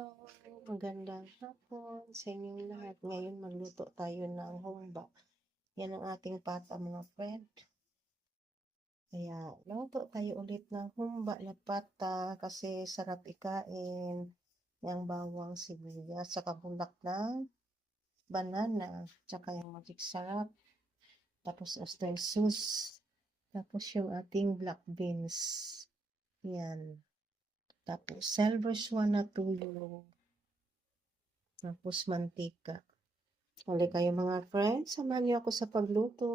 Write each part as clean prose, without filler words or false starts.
Hello, magandang hapon sa inyong lahat. Ngayon magluto tayo ng humba. Yan ang ating pata mga friend. Kaya luto tayo ulit ng humba na pata kasi sarap ikain. Yung bawang sibuyas, saka bulak ng banana, tsaka yung magic sarap. Tapos oyster sauce. Tapos yung ating black beans. Yan. Tapos silver swan na tuyo. Tapos mantika. Huli kayo mga friends, samahan niyo ako sa pagluto.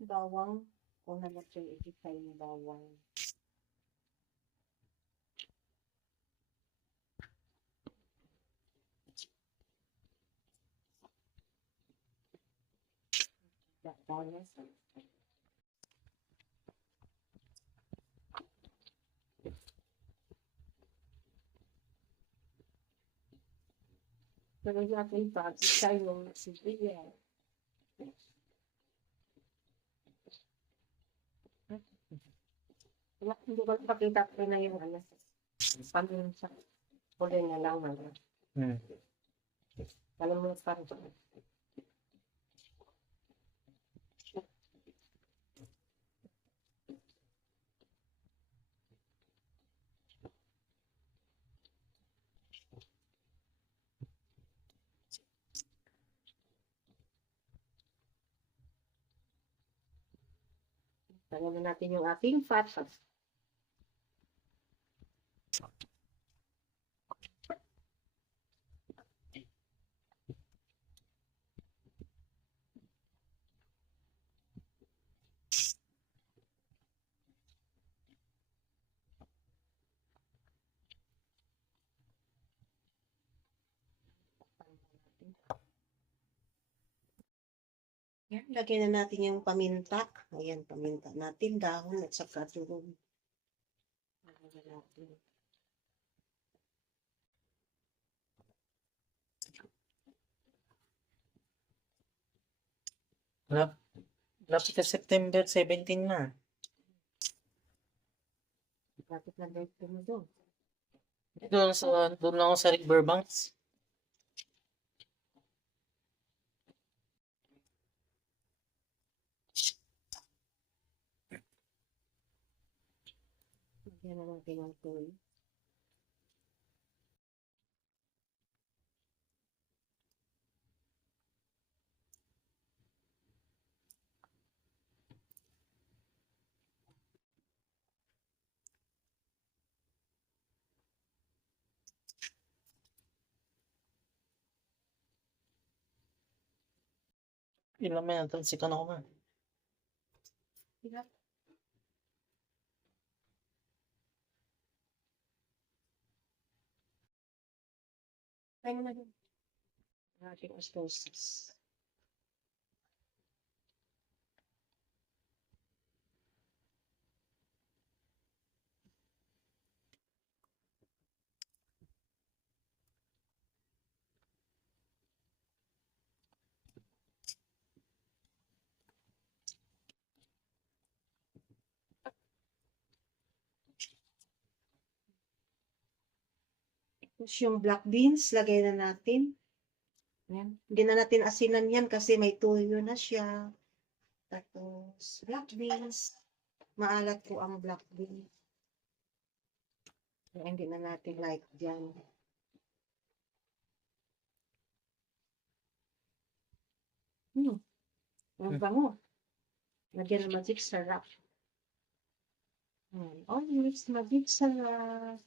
Bawang, una natin i-fry yung bawang. Bawang. Pero natin pag-fry yung sibuyas. Hindi ko pakita ko na yung ano. Paminsa. Huli na lang naman. Alam mo pa rin. Tangan na natin yung ating fat. Yan, lagyan na natin yung paminta. Ayan, paminta natin, dahon at saka turong. Lagyan natin. Lapit na September 17 na. Lapit na dito mo doon. Doon lang ako sa Riverbanks. Lagyan na natin yung tuloy. Ilan may natansikan ako man. Hirap. Tayo na din. Ating osmosis. Tapos yung black beans, lagay na natin. Ayan. Hindi na natin asinan yan kasi may tuyo na siya. Tapos black beans. Maalat po ang black beans. Kaya hindi na natin like dyan. Ang bango. Lagyan ng magic sarap. Oh, mix magic sarap.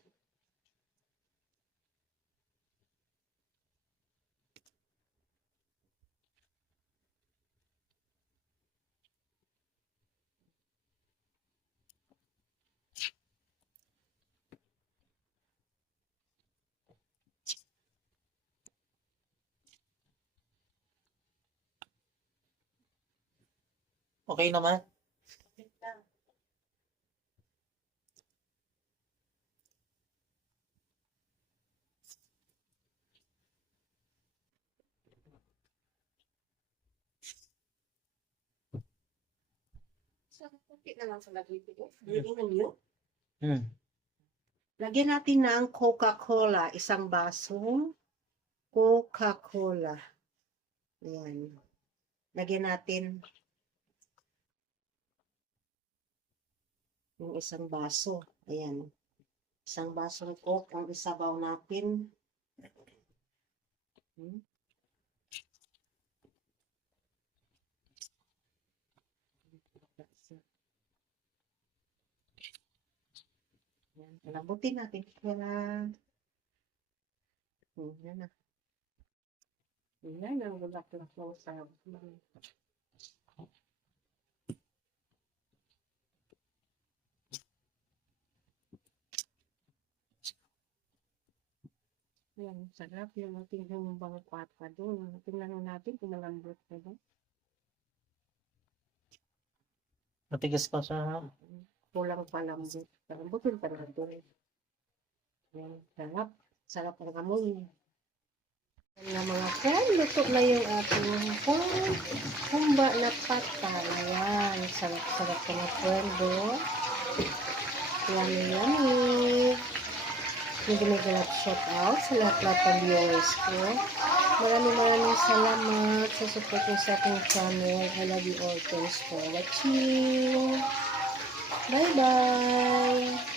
Okay naman. Okay na lang sa lagay ko. Iinom niyo? Hmm. Lagyan natin ng Coca-Cola, isang basong Coca-Cola. Ayan. Lagyan natin yung isang baso. Ayan. Isang basong Coke ang isabaw natin. Hmm. Ayan. Lambutin natin. Yan. Yan na. Yan ang bulak-bulak mo sa Yan, sarap yung ating humbang pata doon. Tingnan natin kung malambot na ba. Matigas pa siya. Kulang pa lambot. Lambutin pa na doon. Yan, sarap. Sarap ang amoy. Yan na mga friend, luto na yung ating humba na pata. Yan, sarap-sarap ka na friend doon. Yummy, yummy. Naginagalap shout out sa lahat-lahat ng viewers ko. Maraming salamat sa support niyo sa aking channel. I love you all. Thanks for watching. Bye-bye!